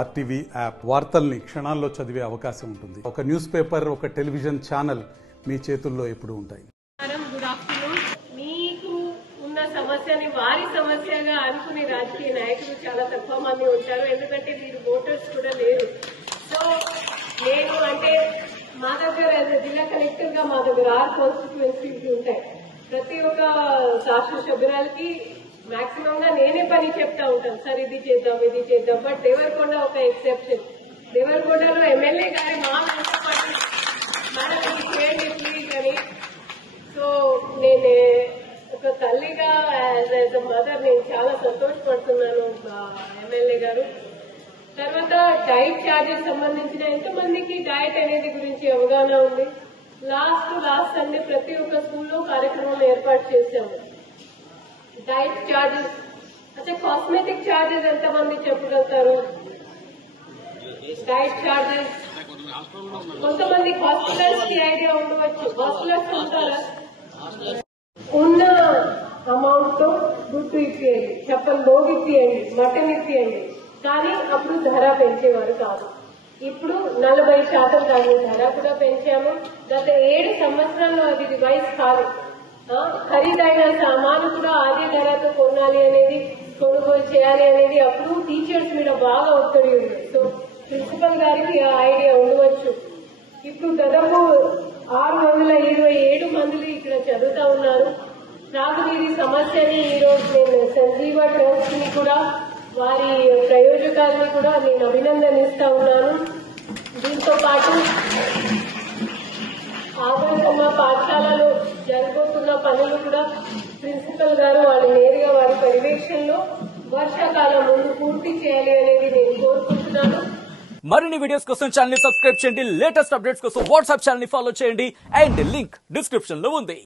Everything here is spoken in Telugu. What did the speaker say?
ఆర్టీవీ యాప్ వార్తల్ని క్షణాల్లో చదివే అవకాశం ఉంటుంది. ఒక న్యూస్ పేపర్, ఒక టెలివిజన్ ఛానల్ మీ చేతుల్లో ఎప్పుడూ ఉంటాయి. Good afternoon. మీకు ఉన్న సమస్యని వారి సమస్యగా అనుకునే రాజకీయ నాయకులు చాలా తక్కువ మంది ఉంటారు. ఎందుకంటే మీరు ఓటర్స్ కూడా లేరు. సో నేను అంటే మా దగ్గర జిల్లా కలెక్టర్ గా మా దగ్గర 6 కాన్స్టిట్యుయెన్సీస్ ఉంటాయి. ప్రతి ఒక్క శాసన సభ్యురాలకి మాక్సిమం గా నేనే పని చెప్తా ఉంటాను, సార్ ఇది చేద్దాం ఇది చేద్దాం. బట్ దేవరకొండ ఒక ఎక్సెప్షన్. దేవరకొండలో ఎమ్మెల్యే గారి మా వెంట పడి మనకి చేయండి ప్లీజ్ అని. సో నేను ఒక తల్లిగా యాజ్ ఎ మదర్ నేను చాలా సంతోషపడుతున్నాను ఎమ్మెల్యే గారు. తర్వాత డైట్ ఛార్జెస్ సంబంధించిన ఎంతమందికి డైట్ అనేది గురించి అవగాహన ఉంది? లాస్ట్ సండే ప్రతి ఒక్క స్కూల్లో కార్యక్రమం ఏర్పాటు చేశాము. డైట్ ఛార్జెస్ అంటే కాస్మెటిక్ ఛార్జెస్ ఎంతమంది చెప్పగలుగుతారు? డైట్ ఛార్జెస్ కొంతమంది హాస్పిటల్స్ కి ఐడియా ఉండవచ్చు. హాస్పిటల్స్ ఉంటారా? ఉన్న అమౌంట్ తో గుడ్డు ఇప్పియండి, చెప్పలు లోగు ఇప్పియండి, మటన్ ఇప్పియండి. కానీ అప్పుడు ధర పెంచేవారు కాదు. ఇప్పుడు 40% కాదు, ధర కూడా పెంచాము. గత 7 సంవత్సరాల్లో అది రివైజ్ కాదు. ఖరీదైన సామాను కూడా అదే ధరతో కొనాలి అనేది, కొనుగోలు చేయాలి అనేది అప్పుడు టీచర్స్ మీద బాగా ఒత్తిడి ఉంది. సో ప్రిన్సిపల్ గారికి ఆ ఐడియా ఉండవచ్చు. ఇప్పుడు దాదాపు 627 మంది ఇక్కడ చదువుతా ఉన్నారు. త్రాగునీటి సమస్యని ఈరోజు నేను సంజీవ ట్రస్ట్ ని కూడా వారి ప్రయోజకాలని కూడా నేను అభినందనిస్తా ఉన్నాను. దీంతో పాటు ఆదర్శంగా పాఠశాలలో జరగబోతున్న పనులు కూడా ప్రిన్సిపల్ గారు వాళ్ళు నేరుగా వారి పర్యవేక్షణలో వర్షాకాలం ముందు పూర్తి చేయాలి అనేది నేను కోరుకుంటున్నాను. మరిన్ని వీడియోస్ కోసం ఛానల్ ని సబ్స్క్రైబ్ చేయండి. లేటెస్ట్ అప్డేట్స్ కోసం వాట్సాప్ ఛానల్ ని ఫాలో చేయండి. అండ్ లింక్ డిస్క్రిప్షన్ లో ఉంది.